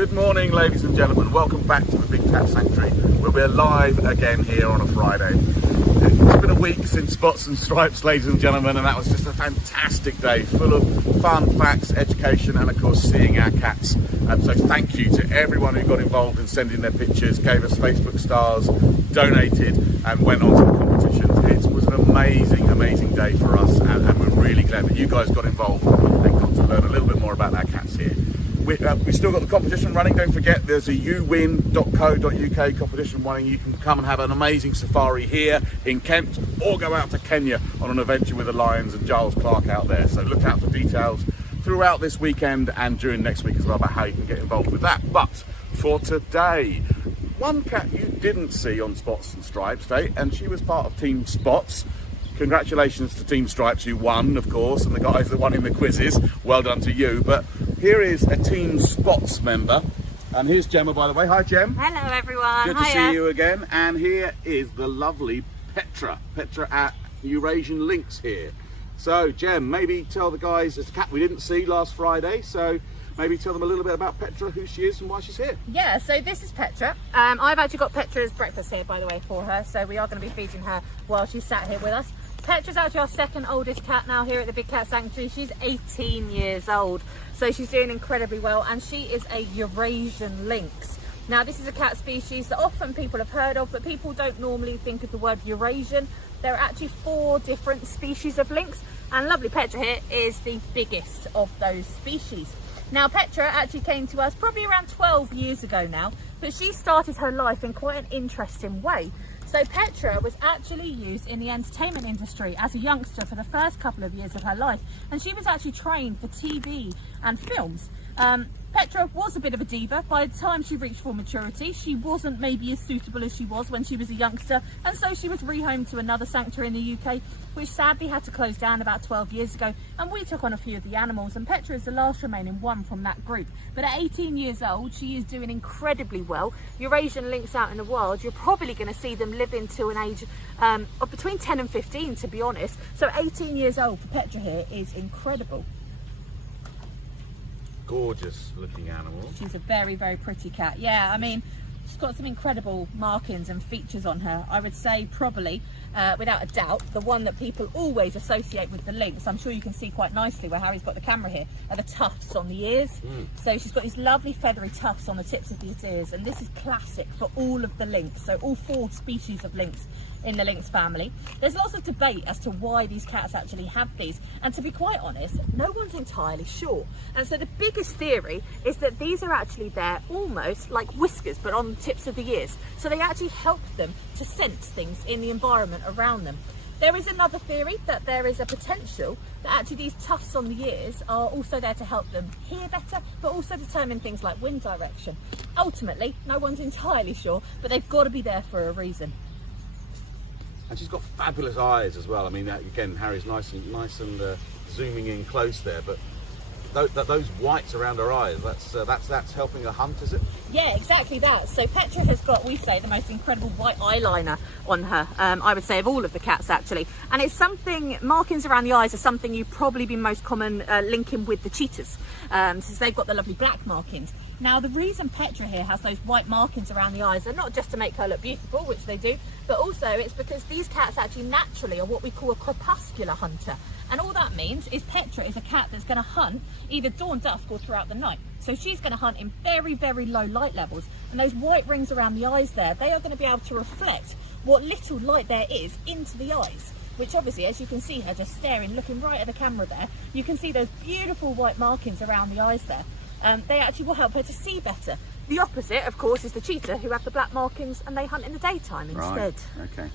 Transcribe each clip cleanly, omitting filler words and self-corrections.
Good morning, ladies and gentlemen. Welcome back to the Big Cat Sanctuary, where we're live again here on a Friday. It's been a week since Spots and Stripes, ladies and gentlemen, and that was just a fantastic day, full of fun, facts, education, and of course seeing our cats. So thank you to everyone who got involved in sending their pictures, gave us Facebook stars, donated, and went on to the competitions. It was an amazing day for us, and we're really glad that you guys got involved and got to learn a little bit more about our cats here. We've still got the competition running. Don't forget, there's a youwin.co.uk competition running. You can come and have an amazing safari here in Kent, or go out to Kenya on an adventure with the lions and Giles Clark out there. So look out for details throughout this weekend and during next week as well about how you can get involved with that. But for today, one cat you didn't see on Spots and Stripes Day, and she was part of Team Spots. Congratulations to Team Stripes, who won, of course, and the guys that won in the quizzes. Well done to you. But here is a Team Spots member, and here's Gemma, by the way. Hi, Gem. Hello, everyone. Good to see you again. And here is the lovely Petra at Eurasian Lynx here. So, Gem, maybe tell the guys, it's a cat we didn't see last Friday, so maybe tell them a little bit about Petra, who she is and why she's here. Yeah, so this is Petra. I've actually got Petra's breakfast here, by the way, for her, so we are going to be feeding her while she's sat here with us. Petra's actually our second oldest cat now here at the Big Cat Sanctuary. She's 18 years old, so she's doing incredibly well, and she is a Eurasian Lynx. Now, this is a cat species that often people have heard of, but people don't normally think of the word Eurasian. There are actually 4 different species of lynx, and lovely Petra here is the biggest of those species. Now, Petra actually came to us probably around 12 years ago now, but she started her life in quite an interesting way. So Petra was actually used in the entertainment industry as a youngster for the first couple of years of her life, and she was actually trained for TV and films. Petra was a bit of a diva. By the time she reached full maturity, she wasn't maybe as suitable as she was when she was a youngster, and so she was rehomed to another sanctuary in the UK, which sadly had to close down about 12 years ago, and we took on a few of the animals, and Petra is the last remaining one from that group. But at 18 years old, she is doing incredibly well. Eurasian Lynx out in the wild, you're probably going to see them living to an age of between 10 and 15, to be honest. So 18 years old for Petra here is incredible. Gorgeous looking animal. She's a very pretty cat. Yeah, I mean, she's got some incredible markings and features on her. I would say probably, without a doubt, the one that people always associate with the lynx, I'm sure you can see quite nicely where Harry's got the camera here, are the tufts on the ears. So she's got these lovely feathery tufts on the tips of these ears, and this is classic for all of the lynx, so all 4 species of lynx in the lynx family. There's lots of debate as to why these cats actually have these, and to be quite honest, no one's entirely sure. And so the biggest theory is that these are actually there almost like whiskers, but on the tips of the ears, so they actually help them to sense things in the environment around them. There is another theory that there is a potential that actually these tufts on the ears are also there to help them hear better, but also determine things like wind direction. Ultimately, no one's entirely sure, but they've got to be there for a reason. And she's got fabulous eyes as well. I mean, again, Harry's nice and zooming in close there, but those whites around her eyes, that's helping her hunt, is it? Yeah, exactly that. So Petra has got, we say, the most incredible white eyeliner on her, I would say, of all of the cats actually. And it's something, markings around the eyes are something you've probably been most common linking with the cheetahs, since they've got the lovely black markings. Now, the reason Petra here has those white markings around the eyes are not just to make her look beautiful, which they do, but also it's because these cats actually naturally are what we call a crepuscular hunter. And all that means is Petra is a cat that's going to hunt either dawn, dusk, or throughout the night. So she's going to hunt in very low light levels, and those white rings around the eyes there, they are going to be able to reflect what little light there is into the eyes, which obviously, as you can see her just staring, looking right at the camera there, you can see those beautiful white markings around the eyes there. They actually will help her to see better. The opposite, of course, is the cheetah, who have the black markings and they hunt in the daytime instead. Right, okay.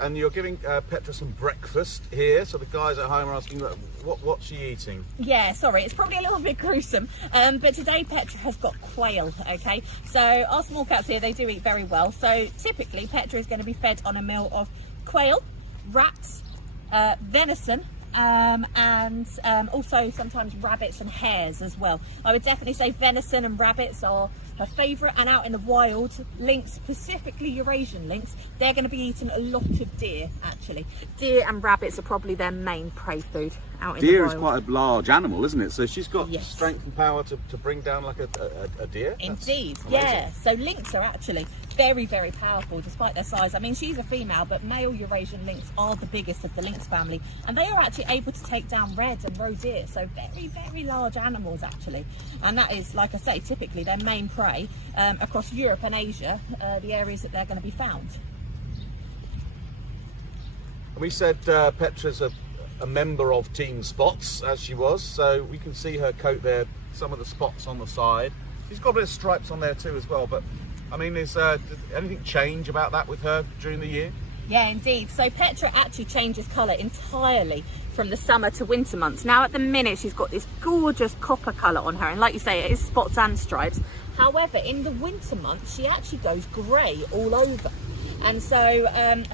And you're giving Petra some breakfast here, so the guys at home are asking, what's she eating? Yeah, sorry, it's probably a little bit gruesome, but today Petra has got quail, okay? So our small cats here, they do eat very well. So typically Petra is going to be fed on a meal of quail, rats, venison, and also sometimes rabbits and hares as well. I would definitely say venison and rabbits are her favourite, and out in the wild, lynx, specifically Eurasian lynx, they're going to be eating a lot of deer actually. Deer and rabbits are probably their main prey food out in the wild. Deer is quite a large animal, isn't it? So she's got Yes. strength and power to bring down like a deer? Indeed, That's yeah. amazing. So lynx are actually very, very powerful despite their size. I mean, she's a female, but male Eurasian lynx are the biggest of the lynx family, and they are actually able to take down red and roe deer, so very, very large animals actually. And that is, like I say, typically their main prey across Europe and Asia, the areas that they're going to be found. We said Petra's a member of Team Spots, as she was, so we can see her coat there, some of the spots on the side. She's got a bit of stripes on there too as well, but I mean, did anything change about that with her during the year? Yeah, indeed. So Petra actually changes colour entirely from the summer to winter months. Now at the minute she's got this gorgeous copper colour on her, and like you say, it is spots and stripes. However, in the winter months she actually goes grey all over. And so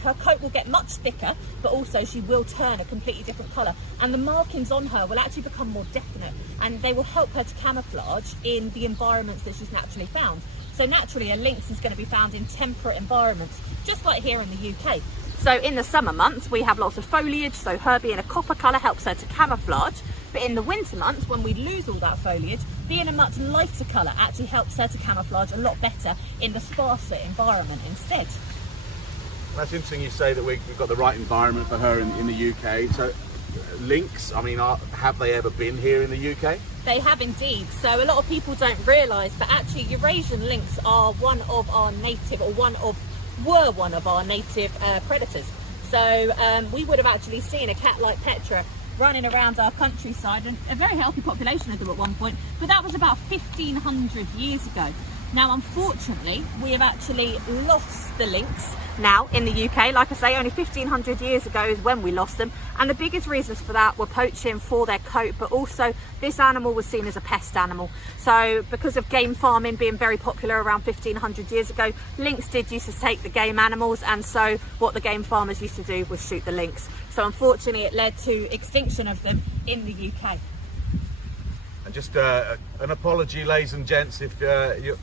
her coat will get much thicker, but also she will turn a completely different colour, and the markings on her will actually become more definite, and they will help her to camouflage in the environments that she's naturally found. So naturally a lynx is going to be found in temperate environments, just like here in the UK. So in the summer months we have lots of foliage, so her being a copper colour helps her to camouflage. But in the winter months, when we lose all that foliage, being a much lighter colour actually helps her to camouflage a lot better in the sparser environment instead. That's interesting you say that we've got the right environment for her in the UK. So lynx, I mean, have they ever been here in the UK? They have indeed. So a lot of people don't realise, but actually Eurasian lynx are one of our native predators. So we would have actually seen a cat like Petra running around our countryside, and a very healthy population of them at one point, but that was about 1,500 years ago. Now unfortunately we have actually lost the lynx now in the UK. Like I say, only 1,500 years ago is when we lost them, and the biggest reasons for that were poaching for their coat, but also this animal was seen as a pest animal. So because of game farming being very popular around 1,500 years ago, lynx did used to take the game animals, and so what the game farmers used to do was shoot the lynx. So unfortunately it led to extinction of them in the UK. And just an apology, ladies and gents, if the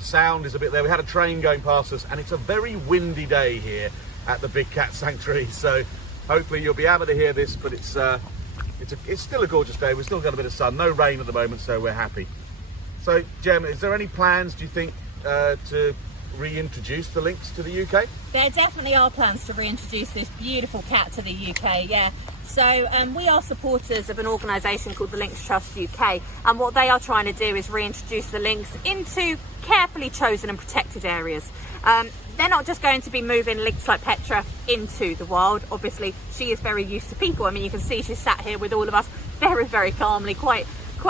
sound is a bit there. We had a train going past us, and it's a very windy day here at the Big Cat Sanctuary, so hopefully you'll be able to hear this, but it's still a gorgeous day. We've still got a bit of sun, no rain at the moment, so we're happy. So Jem, is there any plans, do you think, to reintroduce the lynx to the UK? There definitely are plans to reintroduce this beautiful cat to the UK, yeah. So we are supporters of an organisation called the Lynx Trust UK, and what they are trying to do is reintroduce the lynx into carefully chosen and protected areas. They're not just going to be moving lynx like Petra into the wild. Obviously she is very used to people. I mean, you can see she's sat here with all of us very, very calmly, quite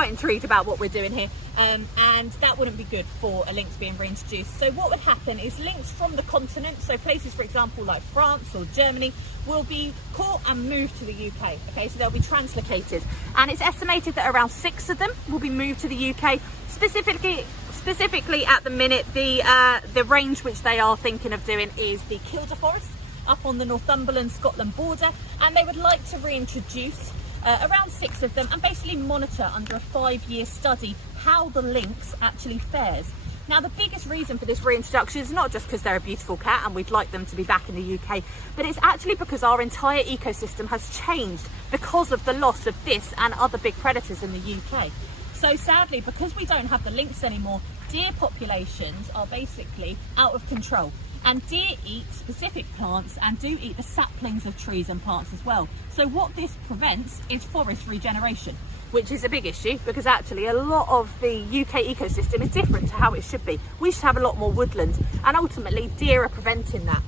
intrigued about what we're doing here, and that wouldn't be good for a lynx being reintroduced. So what would happen is lynx from the continent, so places for example like France or Germany, will be caught and moved to the UK. Okay, so they'll be translocated, and it's estimated that around 6 of them will be moved to the UK. Specifically at the minute, the range which they are thinking of doing is the Kielder Forest up on the Northumberland Scotland border, and they would like to reintroduce around 6 of them and basically monitor under a 5-year study how the lynx actually fares. Now the biggest reason for this reintroduction is not just because they're a beautiful cat and we'd like them to be back in the UK, but it's actually because our entire ecosystem has changed because of the loss of this and other big predators in the UK. So sadly, because we don't have the lynx anymore, deer populations are basically out of control. And deer eat specific plants and do eat the saplings of trees and plants as well. So what this prevents is forest regeneration, which is a big issue because actually a lot of the UK ecosystem is different to how it should be. We should have a lot more woodland, and ultimately deer are preventing that.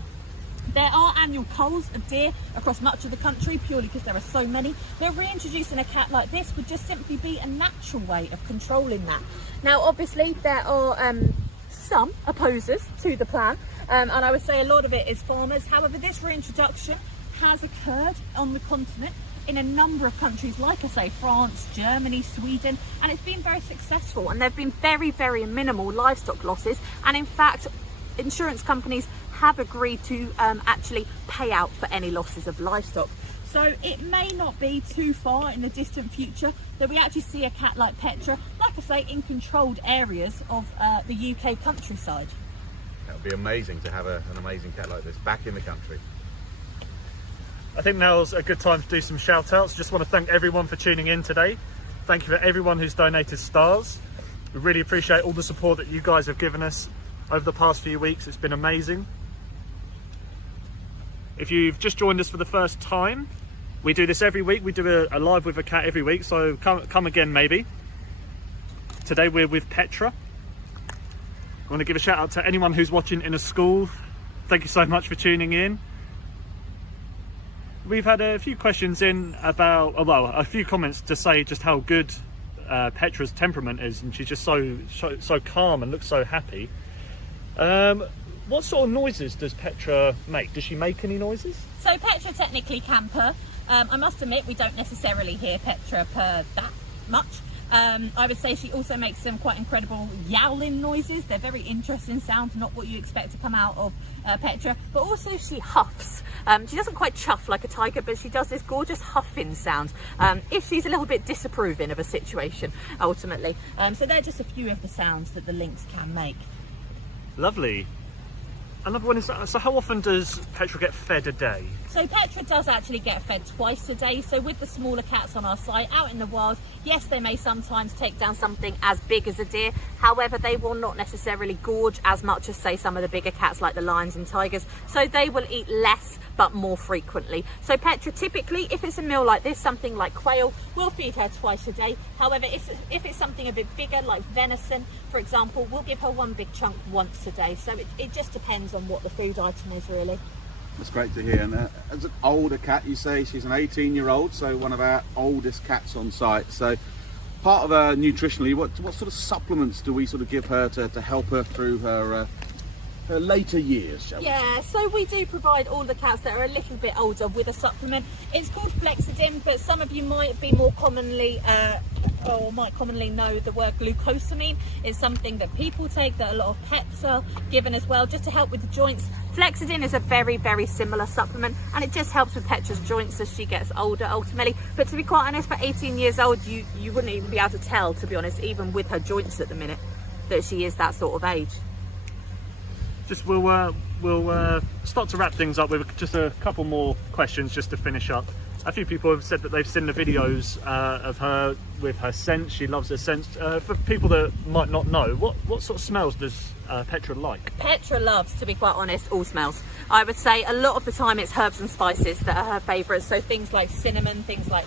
There are annual culls of deer across much of the country purely because there are so many. But reintroducing a cat like this would just simply be a natural way of controlling that. Now obviously there are some opposers to the plan, and I would say a lot of it is farmers. However, this reintroduction has occurred on the continent in a number of countries, like I say, France, Germany, Sweden, and it's been very successful, and there have been very, very minimal livestock losses, and in fact insurance companies have agreed to actually pay out for any losses of livestock. So it may not be too far in the distant future that we actually see a cat like Petra, like I say, in controlled areas of the UK countryside. That would be amazing to have an amazing cat like this back in the country. I think now's a good time to do some shout outs. Just want to thank everyone for tuning in today. Thank you for everyone who's donated stars. We really appreciate all the support that you guys have given us over the past few weeks. It's been amazing. If you've just joined us for the first time, we do this every week. We do a live with a cat every week, so come again maybe. Today we're with Petra. I want to give a shout out to anyone who's watching in a school. Thank you so much for tuning in. We've had a few questions in about, well, a few comments to say just how good Petra's temperament is, and she's just so calm and looks so happy. What sort of noises does Petra make? Does she make any noises? So Petra technically can purr. I must admit we don't necessarily hear Petra purr that much. I would say she also makes some quite incredible yowling noises. They're very interesting sounds, not what you expect to come out of Petra, but also she huffs. She doesn't quite chuff like a tiger, but she does this gorgeous huffing sound if she's a little bit disapproving of a situation, ultimately. So they're just a few of the sounds that the lynx can make. Lovely. Another one is, so how often does Petra get fed a day? So Petra does actually get fed twice a day. So with the smaller cats on our site, out in the wild, yes, they may sometimes take down something as big as a deer. However, they will not necessarily gorge as much as, say, some of the bigger cats like the lions and tigers. So they will eat less, but more frequently. So Petra, typically, if it's a meal like this, something like quail, we'll feed her twice a day. However, if it's something a bit bigger, like venison, for example, we'll give her one big chunk once a day. So it just depends on what the food item is, really. That's great to hear. And as an older cat, you say she's an 18-year-old, so one of our oldest cats on site. So part of her nutritionally, what sort of supplements do we sort of give her to help her through her later years, shall we say? Yeah, so we do provide all the cats that are a little bit older with a supplement. It's called Flexidin, but some of you might be more commonly or might commonly know the word glucosamine. Is something that people take, that a lot of pets are given as well, just to help with the joints. Flexidin is a very, very similar supplement, and it just helps with Petra's joints as she gets older, ultimately. But to be quite honest, for 18 years old, you wouldn't even be able to tell, to be honest, even with her joints at the minute, that she is that sort of age. Just we'll start to wrap things up with just a couple more questions just to finish up. A few people have said that they've seen the videos of her with her scent. She loves her scent. For people that might not know, what sort of smells does Petra like? Petra loves, to be quite honest, all smells. I would say a lot of the time it's herbs and spices that are her favourites. So things like cinnamon, things like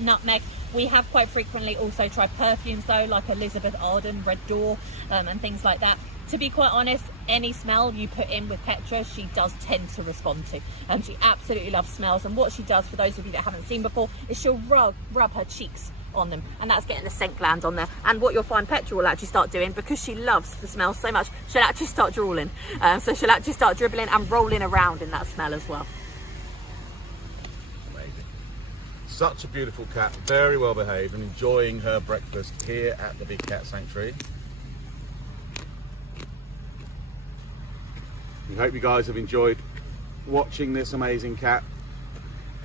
nutmeg. We have quite frequently also tried perfumes though, like Elizabeth Arden, Red Door, and things like that. To be quite honest, any smell you put in with Petra, she does tend to respond to. She absolutely loves smells, and what she does, for those of you that haven't seen before, is she'll rub her cheeks on them, and that's getting the scent gland on there. And what you'll find Petra will actually start doing, because she loves the smell so much, she'll actually start drooling. So she'll actually start dribbling and rolling around in that smell as well. Amazing. Such a beautiful cat, very well behaved, and enjoying her breakfast here at the Big Cat Sanctuary. We hope you guys have enjoyed watching this amazing cat.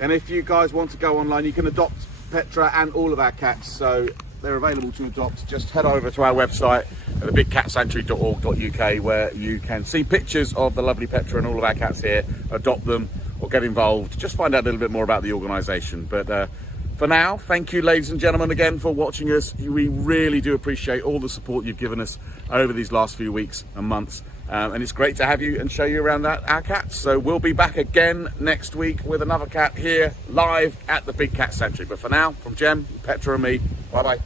And if you guys want to go online, you can adopt Petra and all of our cats, so they're available to adopt. Just head over to our website at thebigcatsanctuary.org.uk, where you can see pictures of the lovely Petra and all of our cats here, adopt them or get involved, just find out a little bit more about the organisation. But for now, thank you ladies and gentlemen again for watching us. We really do appreciate all the support you've given us over these last few weeks and months. And it's great to have you and show you around our cats. So we'll be back again next week with another cat here live at the Big Cat Sanctuary. But for now, from Jem, Petra and me, bye bye.